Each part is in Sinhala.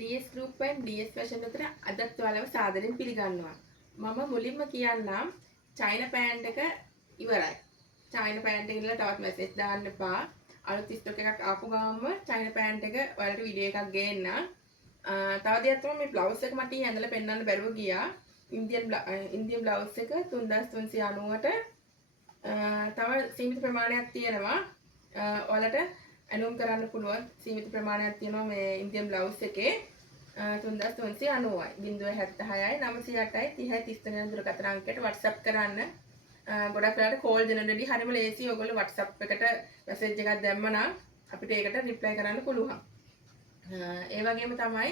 DS group and DS fashion අතර අදත් ඔයාලව සාදරයෙන් පිළිගන්නවා. මම මුලින්ම කියන්නම් චයිනා පෑන්ට් එක ඉවරයි. චයිනා පෑන්ට් එක ඉන්නලා තවත් මැසේජ් දාන්න එපා. අලුත් ස්ටොක් එකක් ආපු ගමන්ම චයිනා පෑන්ට් එක ඔයාලට වීඩියෝ එකක් ගේන්න. තව දෙයක් තමයි මේ බ්ලවුස් එක මට ඇඳලා පෙන්නන්න බැරුව ගියා. ඉන්දියන් බ්ලවුස් එක 3390ට තව සීමිත ප්‍රමාණයක් තියෙනවා. ඔයාලට ඇනුම් කරන්න පුළුවන් සීමිත ප්‍රමාණයක් තියෙනවා මේ ඉන්දියන් බ්ලවුස් එකේ 3390යි 076යි 908යි 30යි 33 යන දුරකථන අංකයට WhatsApp කරන්න. ගොඩක් වෙලාවට කෝල් දෙනකොටදී හරිම ලේසි. ඔයගොල්ලෝ WhatsApp එකට මැසේජ් එකක් දැම්මනම් අපිට ඒකට රිප්ලයි කරන්න පුළුවන්. ඒ වගේම තමයි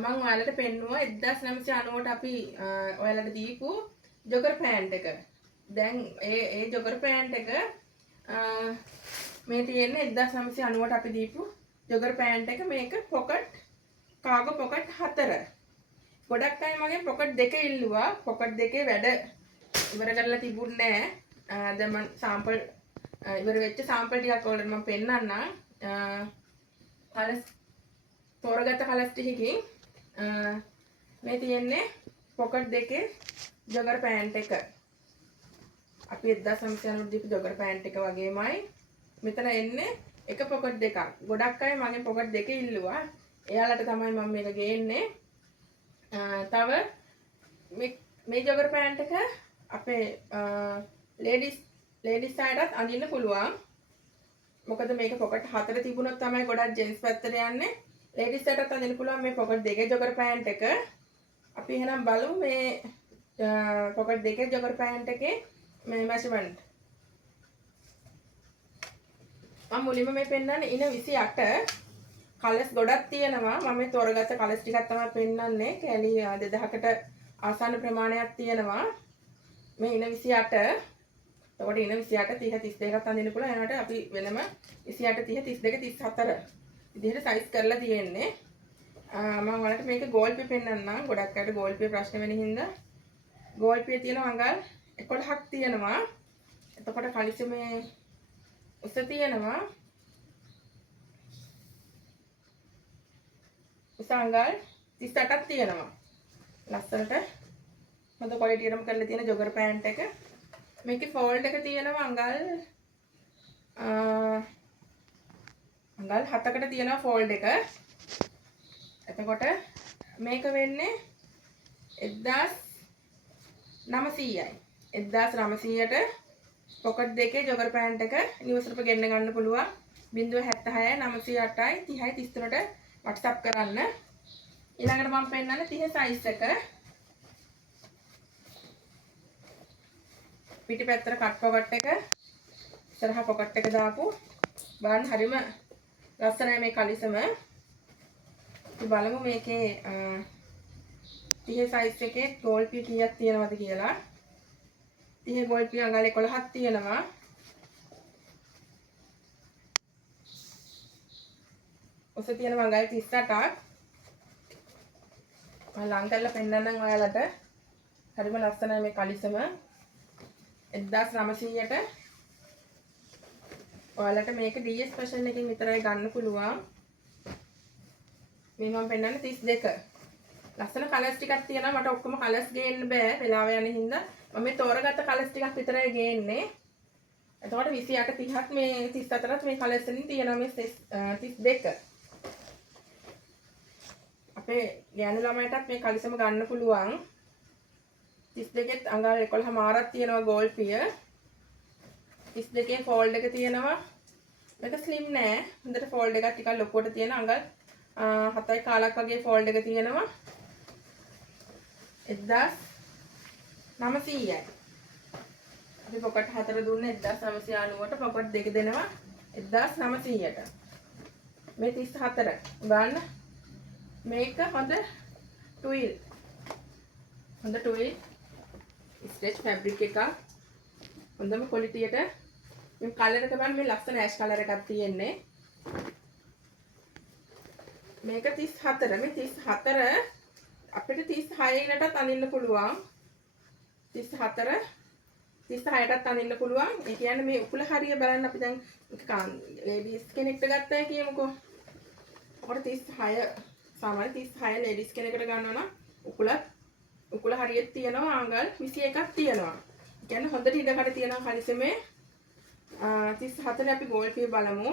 මම ඔයාලට පෙන්නුවා 1990ට අපි ඔයාලට දීපු ජොගර් පෑන්ට් එක. දැන් ඒ ජොගර් පෑන්ට් එක මේ තියෙන්නේ 1990ට අපි දීපු ජොගර් පෑන්ට් එක. මේක පොකට් කාගෝ පොකට් 4. ගොඩක් අය මගෙන් පොකට් 2 ඉල්ලුවා. පොකට් 2 වැඩ ඉවර කරලා තිබුණේ නැහැ. දැන් මම සාම්පල් ඉවර වෙච්ච සාම්පල් ටිකක් ඔයාලට මම පෙන්නන්නම්. කලස් තෝරගත්ත කලස් ටිකකින් මේ තියෙන්නේ පොකට් 2 ජොගර් පෑන්ට් එක. අපි 1990 දීපු ජොගර් පෑන්ට් එක වගේමයි මෙතන එන්නේ එක පොකට් දෙකක්. ගොඩක් අය මගෙන් පොකට් 2 ඉල්ලුවා. එයාලට තමයි මම මේක ගේන්නේ. තව මේ ජොගර් පෑන්ට් එක අපේ ලේඩිස් අයටත් අඳින්න පුළුවන්. මොකද මේක පොකට් 4 තිබුණොත් තමයි ගොඩක් ජෙන්ට්ස් පැත්තට යන්නේ. ලේඩිස් අයටත් අඳින්න පුළුවන් මේ පොකට් 2 ජොගර් පෑන්ට් එක. අපි එහෙනම් බලමු මේ පොකට් 2 ජොගර් පෑන්ට් එකේ මේ මෙෂර්මන්ට්. මම මුලින්ම මේ පෙන්නන්නේ ඉන 28 කලර්ස් ගොඩක් තියෙනවා. මම මේ තෝරගත්ත කලර්ස් ටිකක් තමයි පෙන්නන්නේ. කැලි 2000කට ආසන්න ප්‍රමාණයක් තියෙනවා. මේ ඉන 28. එතකොට ඉන 28 30 32ක් අඳින්න පුළුවන්. එනකොට අපි වෙනම 28 30 32 34 විදිහට සයිස් කරලා තියෙන්නේ. මම ඔයාලට මේක ගෝල් පේ පෙන්නන්නම්. ගොඩක් අයට ගෝල් පේ ප්‍රශ්න වෙන හින්දා ගෝල් පේ තියෙනවා අඟල් 11ක් තියෙනවා. එතකොට කලිසමේ උස තියෙනවා උස අඟල් 38ක් තියෙනවා. ලස්සනට හොඳ ක්වොලිටි එකම කරලා තියෙන ජොගර් පෑන්ට් එක. මේකේ ෆෝල්ඩ් එක තියෙනවා අඟල් 7කට තියෙනවා ෆෝල්ඩ් එක. එතකොට මේක වෙන්නේ 1900යි. 1900ට පොකට් 2 ජොගර් පෑන්ට් එක නිවසට ගෙන්න ගන්න පුළුවන්. 076යි 908යි 30යි 33ට WhatsApp කරන්න. ඊළඟට මම පෙන්නන්නේ 30 සයිස් එක. පිටිපැත්තට කට් පොකට් එක ඉස්සරහා පොකට් එක දාපු බලන්න හරිම ලස්සනයි මේ කලිසම. අපි බලමු මේකේ 30 සයිස් එකේ ගෝල් පී කීයක් තියෙනවද කියලා. 30 ගෝල් පී අඟල් 11ක් තියෙනවා. ඔස තියෙනවා අඟල් 38ක්. මම ලං කරලා පෙන්නන්නම් ඔයාලට. හරිම ලස්සනයි මේ කලිසම. 1900ට ඔයාලට මේක DS fashion එකකින් විතරයි ගන්න පුළුවන්. මේ මම පෙන්නන්නේ 32. ලස්සන කලර්ස් ටිකක් තියෙනවා. මට ඔක්කොම කලර්ස් ගේන්න බෑ වෙලාව යන හින්දා. මම මේ තෝරගත්ත කලර්ස් ටිකක් විතරයි ගේන්නේ. එතකොට 28 30ක් මේ 34ත් මේ කලර්ස් වලින් තියෙනවා මේ 32. අපේ ගෑනු ළමයිටත් මේ කලිසම ගන්න පුළුවන්. 32ත් අඟල් 11 මාරක් තියෙනවා ගෝල් පිය. 32 ෆෝල්ඩ් එක තියෙනවා. මේක ස්ලිම් නෑ. හොඳට ෆෝල්ඩ් එකක් ටිකක් ලොකුවට තියෙන අඟල් 7යි කාලක් වගේ ෆෝල්ඩ් එක තියෙනවා. 1900යි. අපි පොකට් 4 දුන්නේ 1990ට පොකට් 2 දෙනවා 1900ට. මේ 34 ගන්න. මේක හොඳ ටුයිල්. හොඳ ටුයිල් ස්ට්‍රෙච් ෆැබ්‍රික් එකක්. හොඳම ක්වොලිටියට මේ කලර් එක බලන්න මේ ලස්සන ඇෂ් කලර් එකක් තියෙන්නේ. මේක 34. මේ 34 අපිට 36ටත් අඳින්න පුළුවන්. 34 36ටත් අඳින්න පුළුවන්. ඒ කියන්නේ මේ උකුල හරිය බලන්න අපි දැන් ලේඩිස් කෙනෙක්ට ගත්තා කියමුකෝ. ඔකට 36 සාමාන්‍ය 36 ලේඩිස් කෙනෙකුට ගන්නවා නම් උකුල හරියට තියෙනවා අඟල් 21ක් තියෙනවා. කියන්නේ හොඳට ඉඩකඩ තියෙනවා කලිසමේ. 34 අපි ගෝල්පිය බලමු.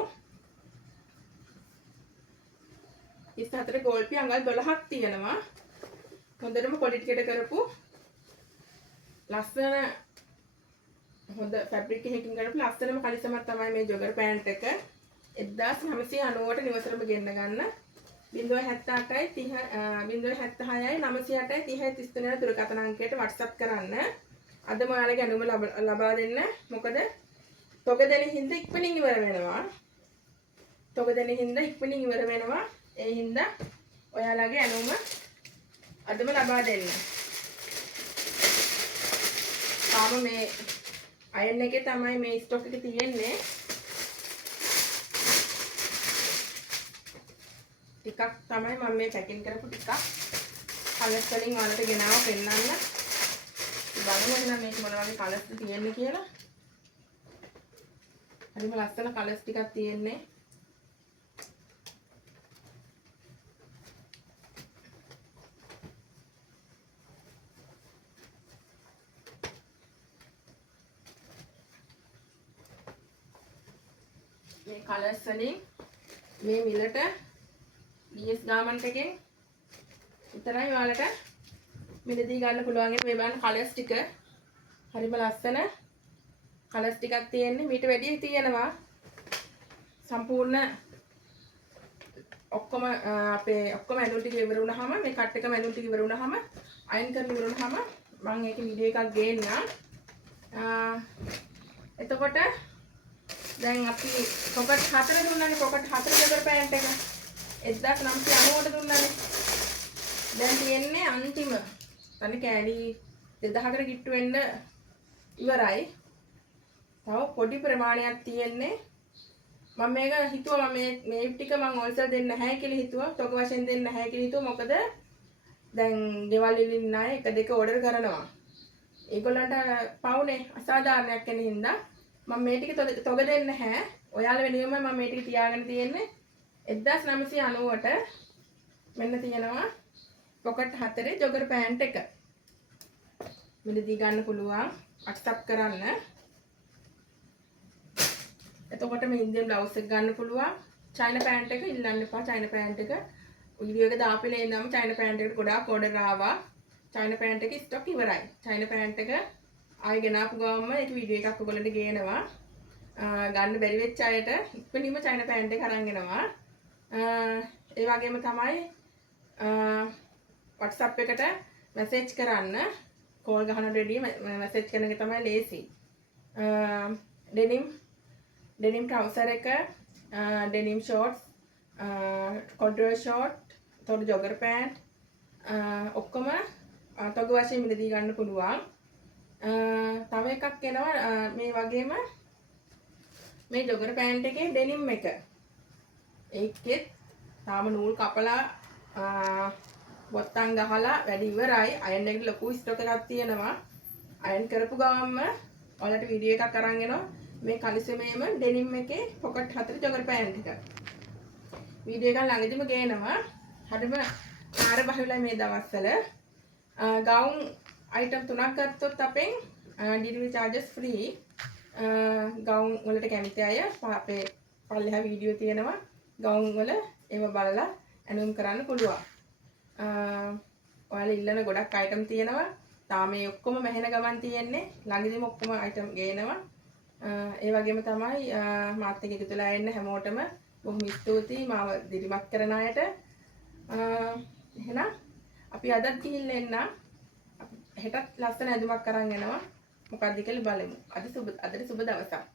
34 ගෝල්පිය අඟල් 12ක් තියෙනවා. හොඳටම කොඩි ටිකට කරපු ලස්සන හොඳ ෆැබ්‍රික් එකකින් කරපු ලස්සනම කලිසමක් තමයි මේ ජොගර් පෑන්ට් එක. 1990ට නිවසරම ගෙන්න ගන්න. 078යි 076යි 908යි 3033 යන දුරකථන අංකයට WhatsApp කරන්න. අදම ඔයාලගේ අනුම ලබා දෙන්න. මොකද තොග දෙන හින්දා ඉක්මනින් ඉවර වෙනවා. ඒ හින්දා ඔයාලගේ අනුම අදම ලබා දෙන්න. තාම මේ අයන් එකේ තමයි මේ ස්ටොක් එක තියෙන්නේ. ටිකක් තමයි මම මේ පැකින් කරපු ටිකක් කලර්ස් වලින් ඔයාලට ගෙනාව පෙන්නන්න. බලමු එහෙනම් මේක මොන වගේ කලර්ස්ද තියෙන්නේ කියලා. හරිම ලස්සන කලර්ස් ටිකක් තියෙන්නේ. මේ කලර්ස් වලින් මේ මිලට DS ගාමන්ට් එකෙන් විතරයි ඔයාලට මිලදී ගන්න පුළුවන් මේ බලන්න කලර්ස් ටික හරිම ලස්සන කලර්ස් ටිකක් තියෙන්නේ. මීට වැඩි තියෙනවා සම්පූර්ණ ඔක්කොම ඔක්කොම ඇඳුම් ටික ඉවර වුණාම මේ කට් එකම ඇඳුම් ටික ඉවර වුණාම අයන් කරලා ඉවර වුණාම මම ඒකේ වීඩියෝ එකක් ගේන්නම්. එතකොට දැන් අපි පොකට් 4 දුන්නානේ. පොකට් 4 ජොගර් පෑන්ට් එක 1990ට දුන්නානේ. දැන් තියෙන්නේ අන්තිම තනි කෑලි 2000කට කිට්ටු වෙන්න ඉවරයි. තව පොඩි ප්‍රමාණයක් තියෙන්නේ. මම මේක හිතුවා මම මේ ටික මම හොල්සේල් දෙන්න නැහැ කියලා හිතුවා. තොග වශයෙන් දෙන්න නැහැ කියලා හිතුවා. මොකද දැන් ගෙවල් වලින් ණය 1 2 ඕඩර් කරනවා. ඒගොල්ලන්ට පවුනේ අසාධාරණයක් වෙන හින්දා මම මේ ටික තොග දෙන්න නැහැ. ඔයාලා වෙනුවෙන්ම මම මේ ටික තියාගෙන තියෙන්නේ. 1990ට මෙන්න තියෙනවා පොකට් 4 ජොගර් පෑන්ට් එක. මිලදී ගන්න පුළුවන්. WhatsApp කරන්න. එතකොට මේ ඉන්දියන් බ්ලවුස් එක ගන්න පුළුවන්. චයිනා පෑන්ට් එක ඉල්ලන්න එපා. චයිනා පෑන්ට් එක වීඩියෝ එක දාපිලා ඉඳන්ම චයිනා පෑන්ට් එකට ගොඩාක් ඕඩර් ආවා. චයිනා පෑන්ට් එකේ ස්ටොක් ඉවරයි. චයිනා පෑන්ට් එක ආයෙ ගෙනාපු ගමන්ම ඒක වීඩියෝ එකක් ඔයගොල්ලන්ට ගේනවා. ගන්න බැරි වෙච්ච අයට ඉක්මනින්ම චයිනා පෑන්ට් එක අරන් එනවා. ඒ වගේම තමයි WhatsApp එකට මැසේජ් කරන්න. කෝල් ගහන රෙඩි මැසේජ් කරන එක තමයි ලේසි. ඩෙනිම් ට්‍රවුසර් එක, denim shorts, control short, තොඩ ජොගර් pant ඔක්කොම තොග වශයෙන් මිලදී ගන්න පුළුවන්. තව එකක් එනවා මේ වගේම මේ ජොගර් පෑන්ට් එකේ ඩෙනිම් එක. ඒකෙත් තාම නූල් කපලා බොත්තම් ගහලා වැඩි ඉවරයි. අයන් එකට ලොකු ස්ටොක් එකක් තියෙනවා. අයන් කරපු ගමන්ම ඔයාලට වීඩියෝ එකක් අරන් එනවා. මේ කලිසමේම ඩෙනිම් එකේ පොකට් 4 ජොගර් පෑන්ට් එක. වීඩියෝ එක ළඟදිම ගේනවා. හරිම කාර්ය බහුලයි මේ දවස්වල. ගවුන් අයිටම් 3ක් ගත්තොත් අපෙන් ඩිලිවරි charges free. ගවුන් වලට කැමති අය අපේ පල්ලෙහා වීඩියෝ තියෙනවා. ගවුන් වල ඒව බලලා ඇනුම් කරන්න පුළුවන්. ඔයාලා ඉල්ලන ගොඩක් අයිටම් තියෙනවා. තාම මේ ඔක්කොම මැහෙන ගමන් තියෙන්නේ. ළඟදිම ඔක්කොම අයිටම් ගේනවා. ඒ වගේම තමයි මාත් එක්ක එකතුලා එන්න හැමෝටම බොහොම ස්තුතියි මාව දිරිමත් කරන අයට. එහෙනම් අපි අදත් ගිහිල්ලා එන්න. හෙටත් ලස්සන ඇඳුමක් අරන් එනවා. මොකක්ද කියලා බලමු. අද සුබ දවසක්.